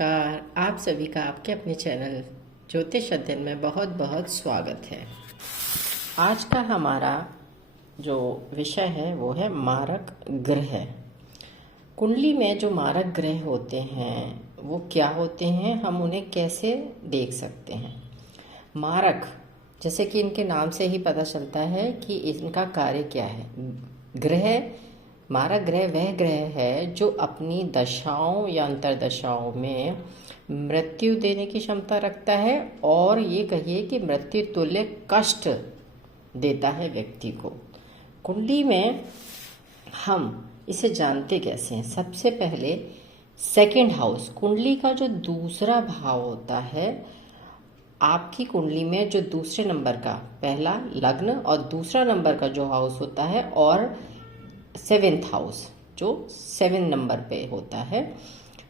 नमस्कार। आप सभी का आपके अपने चैनल ज्योतिष अध्ययन में बहुत बहुत स्वागत है। आज का हमारा जो विषय है वो है मारक ग्रह। कुंडली में जो मारक ग्रह होते हैं वो क्या होते हैं, हम उन्हें कैसे देख सकते हैं। मारक, जैसे कि इनके नाम से ही पता चलता है कि इनका कार्य क्या है। ग्रह, मारक ग्रह वह ग्रह है जो अपनी दशाओं या अंतरदशाओं में मृत्यु देने की क्षमता रखता है और ये कहिए कि मृत्यु तुल्य कष्ट देता है व्यक्ति को। कुंडली में हम इसे जानते कैसे हैं। सबसे पहले सेकंड हाउस, कुंडली का जो दूसरा भाव होता है, आपकी कुंडली में जो दूसरे नंबर का, पहला लग्न और दूसरा नंबर का जो हाउस होता है, और सेवेंथ हाउस जो 7 नंबर पे होता है,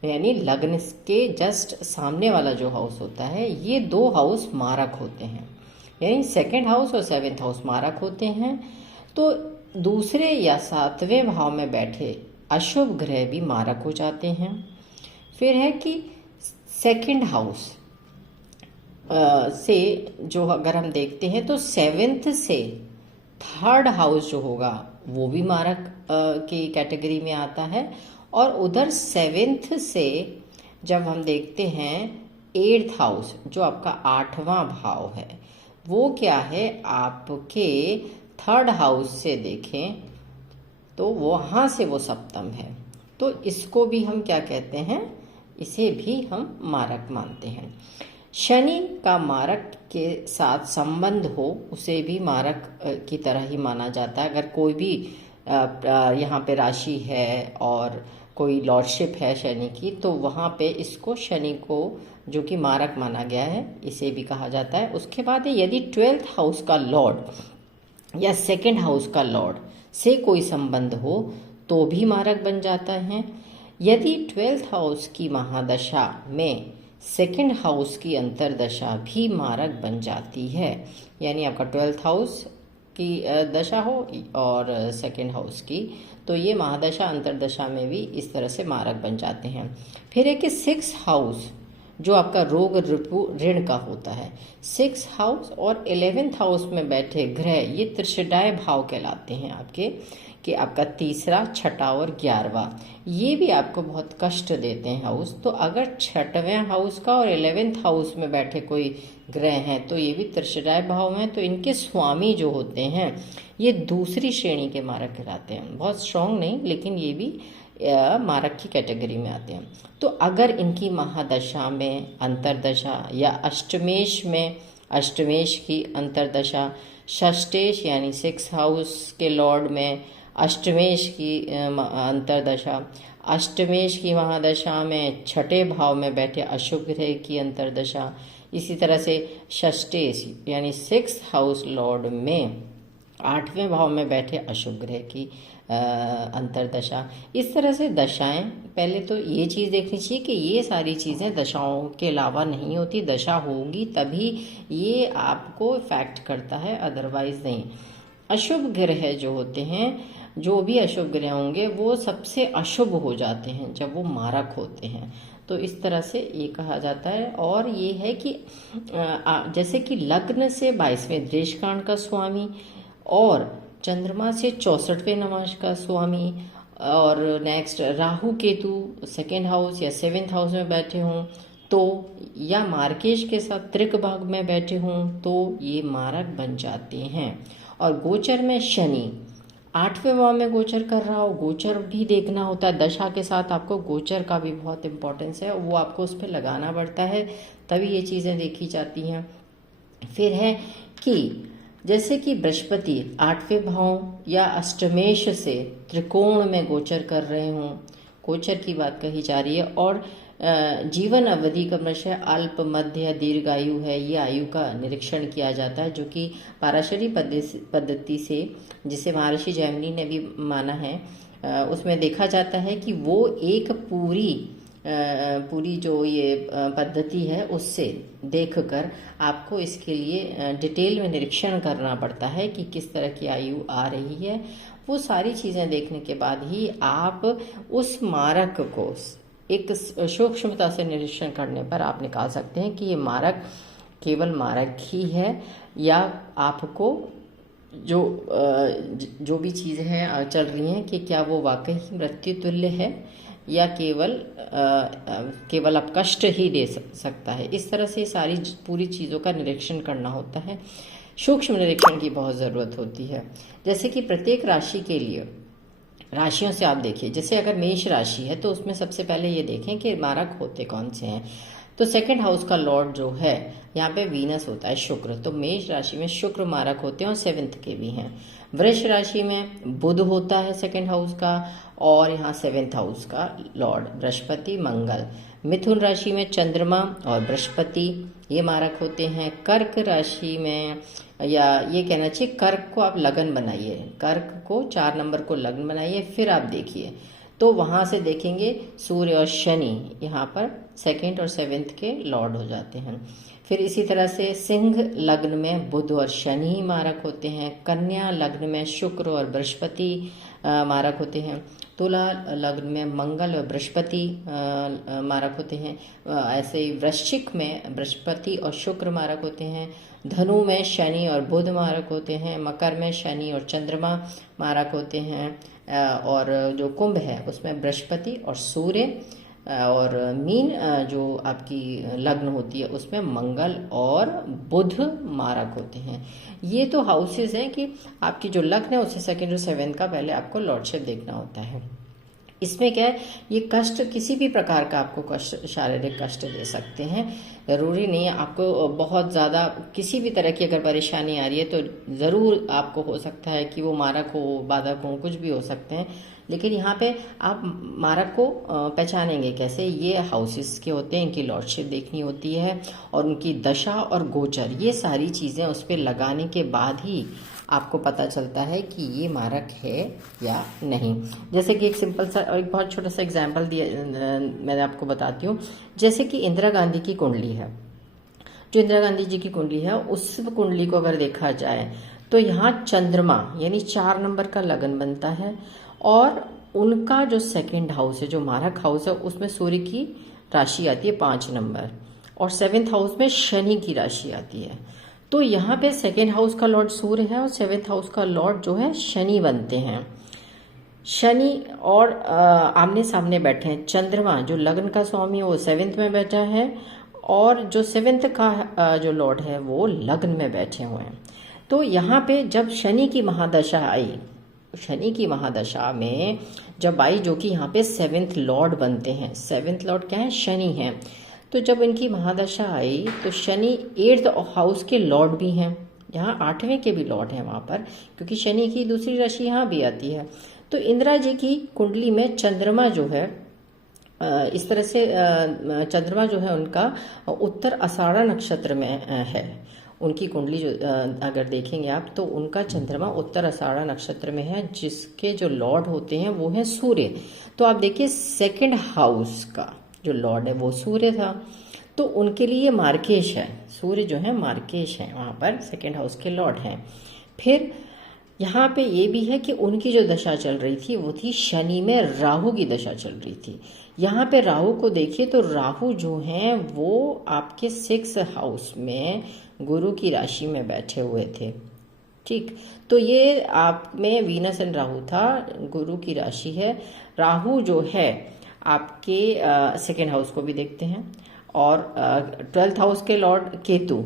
यानी लग्न के जस्ट सामने वाला जो हाउस होता है, ये 2 हाउस मारक होते हैं। यानी सेकंड हाउस और 7th हाउस मारक होते हैं। तो दूसरे या 7वें भाव में बैठे अशुभ ग्रह भी मारक हो जाते हैं। फिर है कि सेकंड हाउस से जो अगर हम देखते हैं तो 7th से 3rd हाउस जो होगा वो भी मारक की कैटेगरी में आता है। और उधर 7th से जब हम देखते हैं 8th हाउस जो आपका 8वां भाव है, वो क्या है, आपके 3rd हाउस से देखें तो वहाँ से वो सप्तम है। तो इसको भी हम क्या कहते हैं, इसे भी हम मारक मानते हैं। शनि का मारक के साथ संबंध हो उसे भी मारक की तरह ही माना जाता है। अगर कोई भी यहाँ पे राशि है और कोई लॉर्डशिप है शनि की, तो वहाँ पे इसको, शनि को जो कि मारक माना गया है, इसे भी कहा जाता है। उसके बाद यदि 12th हाउस का लॉर्ड या सेकंड हाउस का लॉर्ड से कोई संबंध हो तो भी मारक बन जाता है। यदि 12th हाउस की महादशा में सेकंड हाउस की अंतरदशा भी मारक बन जाती है, यानी आपका 12th हाउस की दशा हो और सेकंड हाउस की, तो ये महादशा अंतरदशा में भी इस तरह से मारक बन जाते हैं। फिर है कि 6th हाउस जो आपका रोग रिपु ऋण का होता है, 6th हाउस और 11th हाउस में बैठे ग्रह ये त्रिशदाय भाव कहलाते हैं आपके, कि आपका तीसरा, छठा और 11वां ये भी आपको बहुत कष्ट देते हैं हाउस। तो अगर 6वें हाउस का और 11th हाउस में बैठे कोई ग्रह हैं तो ये भी त्रिशदाय भाव हैं, तो इनके स्वामी जो होते हैं ये दूसरी श्रेणी के मारक कहलाते हैं। बहुत स्ट्रांग नहीं, लेकिन ये भी मारक की कैटेगरी में आते हैं। तो अगर इनकी महादशा में अंतरदशा या अष्टमेश में, अष्टमेश की अंतरदशा, षष्टेश यानी 6th हाउस के लॉर्ड में अष्टमेश की अंतरदशा, अष्टमेश की महादशा में 6ठे भाव में बैठे अशुभ ग्रह की अंतरदशा, इसी तरह से षष्टेश यानी 6th हाउस लॉर्ड में 8वें भाव में बैठे अशुभ ग्रह की अंतरदशा। इस तरह से दशाएं, पहले तो ये चीज़ देखनी चाहिए कि ये सारी चीज़ें दशाओं के अलावा नहीं होती, दशा होगी तभी ये आपको इफेक्ट करता है, अदरवाइज नहीं। अशुभ ग्रह जो होते हैं, जो भी अशुभ ग्रह होंगे वो सबसे अशुभ हो जाते हैं जब वो मारक होते हैं। तो इस तरह से ये कहा जाता है। और ये है कि जैसे कि लग्न से 22वें देशकांड का स्वामी और चंद्रमा से 64वें नवांश का स्वामी, और next Rahu Ketu second house या 7th हाउस में बैठे हों तो, या मार्केश के साथ त्रिक भाग में बैठे हों तो ये मारक बन जाते हैं। और गोचर में शनि 8वें भाव में गोचर कर रहा हो, गोचर भी देखना होता है, दशा के साथ आपको गोचर का भी बहुत इम्पोर्टेंस है, वो आपको उस पर लगाना पड़ता है, तभी ये चीज़ें देखी जाती हैं। फिर है कि जैसे कि बृहस्पति 8वें भाव या अष्टमेश से त्रिकोण में गोचर कर रहे हों, गोचर की बात कही जा रही है, और जीवन अवधि क्रमशः अल्प, मध्य, दीर्घायु है, ये आयु का निरीक्षण किया जाता है, जो कि पाराशरी पद्धति से, जिसे महर्षि जैमिनी ने भी माना है, उसमें देखा जाता है कि वो एक पूरी जो ये पद्धति है उससे देखकर आपको इसके लिए डिटेल में निरीक्षण करना पड़ता है कि किस तरह की आयु आ रही है। वो सारी चीज़ें देखने के बाद ही आप उस मारक को एक सूक्ष्मता से निरीक्षण करने पर आप निकाल सकते हैं कि ये मारक केवल मारक ही है, या आपको जो भी चीज़ें हैं चल रही हैं कि क्या वो वाकई ही मृत्यु तुल्य है, या केवल आप कष्ट ही दे सकता है। इस तरह से सारी पूरी चीज़ों का निरीक्षण करना होता है। सूक्ष्म निरीक्षण की बहुत ज़रूरत होती है। जैसे कि प्रत्येक राशि के लिए राशियों से आप देखिए, जैसे अगर मेष राशि है तो उसमें सबसे पहले ये देखें कि मारक होते कौन से हैं। तो सेकंड हाउस का लॉर्ड जो है यहाँ पे वीनस होता है, शुक्र। तो मेष राशि में शुक्र मारक होते हैं और 7th के भी हैं। वृष राशि में बुध होता है सेकंड हाउस का, और यहाँ 7th हाउस का लॉर्ड बृहस्पति मंगल। मिथुन राशि में चंद्रमा और बृहस्पति ये मारक होते हैं। कर्क राशि में, या ये कहना चाहिए कर्क को आप लगन बनाइए, कर्क को 4 नंबर को लगन बनाइए, फिर आप देखिए तो वहाँ से देखेंगे सूर्य और शनि यहाँ पर 2nd और 7th के लॉर्ड हो जाते हैं। फिर इसी तरह से सिंह लग्न में बुध और शनि मारक होते हैं। कन्या लग्न में शुक्र और बृहस्पति मारक होते हैं। तुला लग्न में मंगल और बृहस्पति मारक होते हैं। ऐसे ही वृश्चिक में बृहस्पति और शुक्र मारक होते हैं। धनु में शनि और बुध मारक होते हैं। मकर में शनि और चंद्रमा मारक होते हैं। और जो कुंभ है उसमें बृहस्पति और सूर्य, और मीन जो आपकी लग्न होती है उसमें मंगल और बुध मारक होते हैं। ये तो हाउसेस हैं कि आपकी जो लग्न है उससे 2nd और 7th का पहले आपको लॉर्डशिप देखना होता है। इसमें क्या है, ये कष्ट किसी भी प्रकार का आपको कष्ट, शारीरिक कष्ट दे सकते हैं। ज़रूरी नहीं है आपको बहुत ज़्यादा किसी भी तरह की अगर परेशानी आ रही है तो ज़रूर आपको हो सकता है कि वो मारक हो, बाधक हो, कुछ भी हो सकते हैं। लेकिन यहाँ पे आप मारक को पहचानेंगे कैसे? ये हाउसेस के होते हैं, इनकी लॉर्डशिप देखनी होती है और उनकी दशा और गोचर, ये सारी चीज़ें उस पर लगाने के बाद ही आपको पता चलता है कि ये मारक है या नहीं। जैसे कि एक सिंपल सा और एक बहुत छोटा सा एग्जाम्पल दिया मैंने आपको बताती हूँ। जैसे कि इंदिरा गांधी की कुंडली है, जो इंदिरा गांधी जी की कुंडली है उस कुंडली को अगर देखा जाए तो यहाँ चंद्रमा यानी 4 नंबर का लगन बनता है, और उनका जो 2nd हाउस है, जो मारक हाउस है, उसमें सूर्य की राशि आती है 5 नंबर, और 7th हाउस में शनि की राशि आती है। तो यहाँ पे 2nd हाउस का लॉर्ड सूर्य है और 7th हाउस का लॉर्ड जो है शनि बनते हैं। शनि और आमने सामने बैठे हैं। चंद्रमा जो लग्न का स्वामी है वो 7th में बैठा है, और जो 7th का जो लॉर्ड है वो लग्न में बैठे हुए हैं। तो यहाँ पे जब शनि की महादशा आई, शनि की महादशा में जब आई, जो कि यहाँ पे 7th लॉर्ड बनते हैं। 7th लॉर्ड क्या है? शनि है। तो जब इनकी महादशा आई तो शनि 8th हाउस के लॉर्ड भी हैं, यहाँ 8वें के भी लॉर्ड हैं वहाँ पर, क्योंकि शनि की दूसरी राशि यहाँ भी आती है। तो इंदिरा जी की कुंडली में चंद्रमा जो है इस तरह से चंद्रमा जो है उनका उत्तर आषाढ़ा नक्षत्र में है। उनकी कुंडली जो अगर देखेंगे आप तो उनका चंद्रमा उत्तर आषाढ़ा नक्षत्र में है, जिसके जो लॉर्ड होते हैं वो है सूर्य। तो आप देखिए 2nd हाउस का जो लॉर्ड है वो सूर्य था, तो उनके लिए मार्केश है। सूर्य जो है मार्केश है, वहाँ पर 2nd हाउस के लॉर्ड हैं। फिर यहाँ पे ये भी है कि उनकी जो दशा चल रही थी वो थी शनि में राहु की दशा चल रही थी। यहाँ पे राहु को देखिए तो राहु जो हैं वो आपके 6th हाउस में गुरु की राशि में बैठे हुए थे। ठीक, तो ये आप में वीनस एंड राहु था, गुरु की राशि है। राहु जो है आपके 2nd हाउस को भी देखते हैं, और 12th हाउस के लॉर्ड केतु,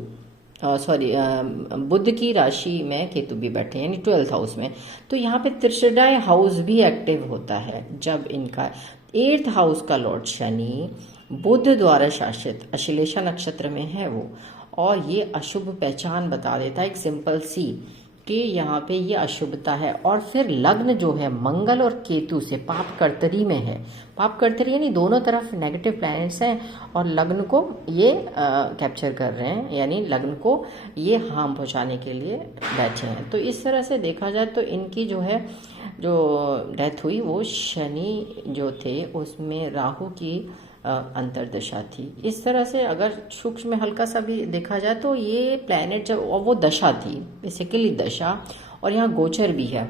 बुध की राशि में केतु भी बैठे हैं, यानी 12th हाउस में। तो यहाँ पे त्रिशदाय हाउस भी एक्टिव होता है जब इनका 8th हाउस का लॉर्ड शनि बुध द्वारा शासित अश्लेषा नक्षत्र में है वो, और ये अशुभ पहचान बता देता है एक सिंपल सी कि यहाँ पे ये अशुभता है। और फिर लग्न जो है मंगल और केतु से पाप कर्तरी में है। पाप कर्तरी यानी दोनों तरफ नेगेटिव प्लैनेट्स हैं, और लग्न को ये कैप्चर कर रहे हैं, यानी लग्न को ये हार्म पहुँचाने के लिए बैठे हैं। तो इस तरह से देखा जाए तो इनकी जो है जो डेथ हुई वो शनि जो थे उसमें राहु की अंतरदशा थी। इस तरह से अगर सूक्ष्म में हल्का सा भी देखा जाए तो ये प्लैनेट जब, और वो दशा थी बेसिकली दशा, और यहाँ गोचर भी है।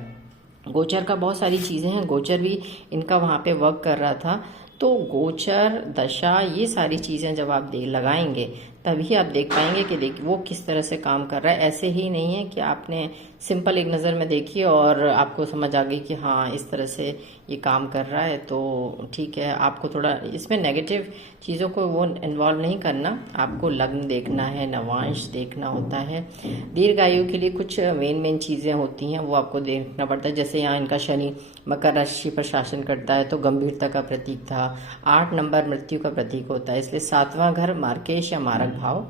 गोचर का बहुत सारी चीज़ें हैं, गोचर भी इनका वहाँ पे वर्क कर रहा था। तो गोचर, दशा, ये सारी चीज़ें जब आप लगाएंगे तभी आप देख पाएंगे कि वो किस तरह से काम कर रहा है। ऐसे ही नहीं है कि आपने सिंपल एक नज़र में देखी और आपको समझ आ गई कि हाँ इस तरह से ये काम कर रहा है तो ठीक है। आपको थोड़ा इसमें नेगेटिव चीज़ों को वो इन्वॉल्व नहीं करना, आपको लग्न देखना है, नवांश देखना होता है। दीर्घायु के लिए कुछ मेन चीज़ें होती हैं वो आपको देखना पड़ता है। जैसे यहाँ इनका शनि मकर राशि पर शासन करता है तो गंभीरता का प्रतीक था। 8 नंबर मृत्यु का प्रतीक होता है, इसलिए 7वां घर मार्केश या मारक भाव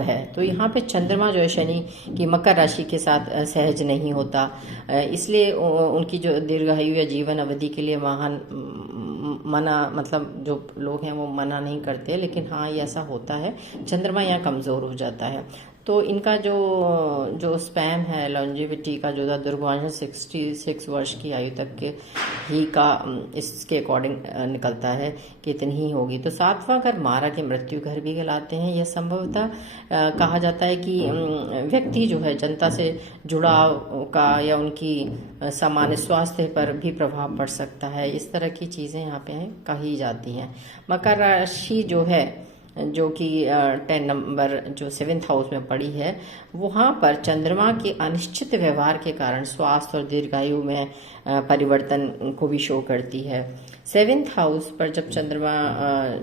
है। तो यहाँ पे चंद्रमा जो है शनि की मकर राशि के साथ सहज नहीं होता, इसलिए उनकी जो दीर्घायु या जीवन अवधि के लिए महान मना, मतलब जो लोग हैं वो मना नहीं करते, लेकिन हाँ ये ऐसा होता है, चंद्रमा यहाँ कमज़ोर हो जाता है। तो इनका जो स्पैम है लॉन्जिविटी का, जो दुर्भाग्य 66 वर्ष की आयु तक के ही का इसके अकॉर्डिंग निकलता है कि इतनी ही होगी। तो 7वां घर मारक के मृत्यु घर भी कहलाते हैं। यह संभवतः कहा जाता है कि व्यक्ति जो है जनता से जुड़ाव का या उनकी सामान्य स्वास्थ्य पर भी प्रभाव पड़ सकता है। इस तरह की चीज़ें यहाँ पे कही जाती हैं। मकर राशि जो है, जो कि 10 नंबर जो 7th हाउस में पड़ी है, वहाँ पर चंद्रमा के अनिश्चित व्यवहार के कारण स्वास्थ्य और दीर्घायु में परिवर्तन को भी शो करती है। 7th हाउस पर जब चंद्रमा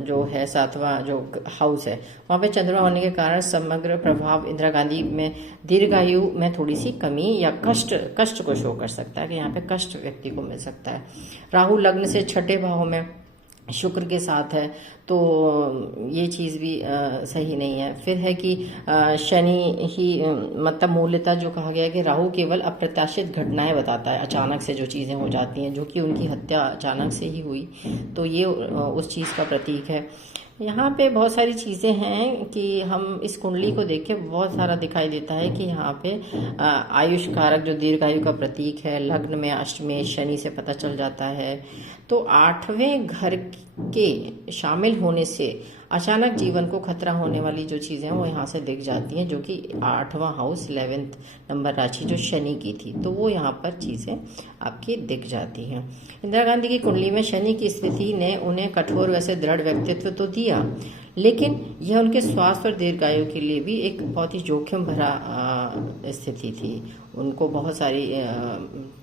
जो है 7वां जो हाउस है वहाँ पे चंद्रमा होने के कारण समग्र प्रभाव इंदिरा गांधी में दीर्घायु में थोड़ी सी कमी या कष्ट को शो कर सकता है कि यहाँ पे कष्ट व्यक्ति को मिल सकता है। राहु लग्न से 6ठे भाव में शुक्र के साथ है तो ये चीज़ भी सही नहीं है। फिर है कि शनि ही मतलब मूल्यता जो कहा गया है कि राहु केवल अप्रत्याशित घटनाएं बताता है, अचानक से जो चीज़ें हो जाती हैं, जो कि उनकी हत्या अचानक से ही हुई, तो ये उस चीज़ का प्रतीक है। यहाँ पे बहुत सारी चीज़ें हैं कि हम इस कुंडली को देख के बहुत सारा दिखाई देता है कि यहाँ पे आयुष कारक जो दीर्घायु का प्रतीक है, लग्न में अष्टमेश शनि से पता चल जाता है। तो 8वें घर के शामिल होने से अचानक जीवन को खतरा होने वाली जो चीज़ें हैं वो यहाँ से दिख जाती हैं, जो कि 8वां हाउस 11th नंबर राशि जो शनि की थी, तो वो यहाँ पर चीज़ें आपकी दिख जाती हैं। इंदिरा गांधी की कुंडली में शनि की स्थिति ने उन्हें कठोर वैसे दृढ़ व्यक्तित्व तो दिया, लेकिन यह उनके स्वास्थ्य और दीर्घायु के लिए भी एक बहुत ही जोखिम भरा स्थिति थी। उनको बहुत सारी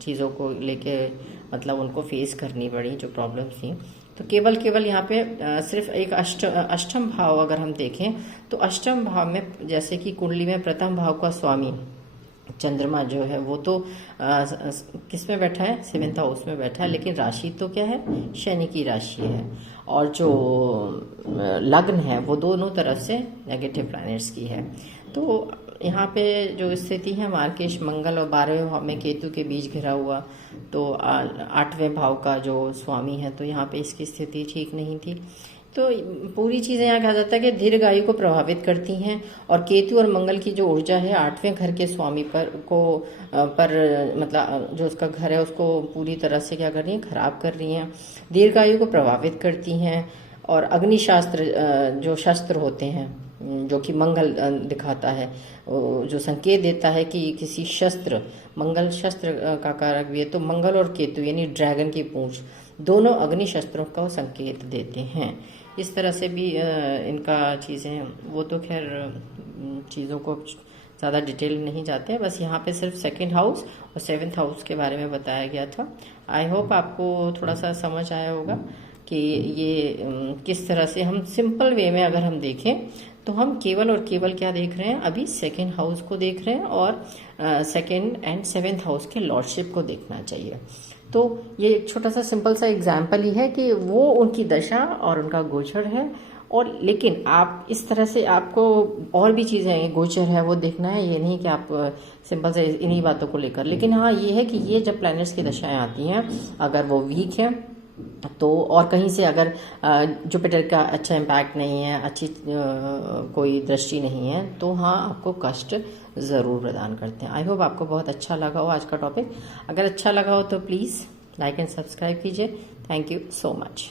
चीज़ों को लेके मतलब उनको फेस करनी पड़ी जो प्रॉब्लम्स थी। तो केवल यहाँ पे सिर्फ एक अष्टम भाव अगर हम देखें तो अष्टम भाव में जैसे कि कुंडली में प्रथम भाव का स्वामी चंद्रमा जो है वो तो किस में बैठा है, 7th हाउस में बैठा है, लेकिन राशि तो क्या है, शनि की राशि है, और जो लग्न है वो दोनों तरफ से नेगेटिव प्लैनेट्स की है। तो यहाँ पे जो स्थिति है मार्केश मंगल और 12वें भाव में केतु के बीच घिरा हुआ, तो 8वें भाव का जो स्वामी है, तो यहाँ पे इसकी स्थिति ठीक नहीं थी। तो पूरी चीज़ें यहाँ कहा जाता है कि दीर्घायु को प्रभावित करती हैं, और केतु और मंगल की जो ऊर्जा है 8वें घर के स्वामी पर मतलब जो उसका घर है उसको पूरी तरह से क्या कर रही हैं, खराब कर रही हैं, दीर्घायु को प्रभावित करती हैं। और अग्निशास्त्र जो शस्त्र होते हैं जो कि मंगल दिखाता है, जो संकेत देता है कि किसी शस्त्र, मंगल शस्त्र का कारक भी है, तो मंगल और केतु यानी ड्रैगन की पूंछ दोनों अग्नि शस्त्रों का संकेत देते हैं। इस तरह से भी इनका चीज़ें, वो तो खैर चीज़ों को ज़्यादा डिटेल में नहीं जाते हैं, बस यहाँ पे सिर्फ 2nd हाउस और 7th हाउस के बारे में बताया गया था। आई होप आपको थोड़ा सा समझ आया होगा कि ये किस तरह से हम सिंपल वे में अगर हम देखें तो हम केवल और केवल क्या देख रहे हैं, अभी 2nd हाउस को देख रहे हैं और 2nd and 7th हाउस के लॉर्डशिप को देखना चाहिए। तो ये एक छोटा सा सिंपल सा एग्जाम्पल ही है कि वो उनकी दशा और उनका गोचर है, और लेकिन आप इस तरह से आपको और भी चीज़ें गोचर है वो देखना है, ये नहीं कि आप सिंपल से इन्हीं बातों को लेकर। लेकिन हाँ ये है कि ये जब प्लैनेट्स की दशाएं आती हैं अगर वो वीक है तो, और कहीं से अगर जुपिटर का अच्छा इम्पैक्ट नहीं है, अच्छी कोई दृष्टि नहीं है, तो हाँ आपको कष्ट ज़रूर प्रदान करते हैं। आई होप आपको बहुत अच्छा लगा हो आज का टॉपिक। अगर अच्छा लगा हो तो प्लीज़ लाइक एंड सब्सक्राइब कीजिए। Thank you so much.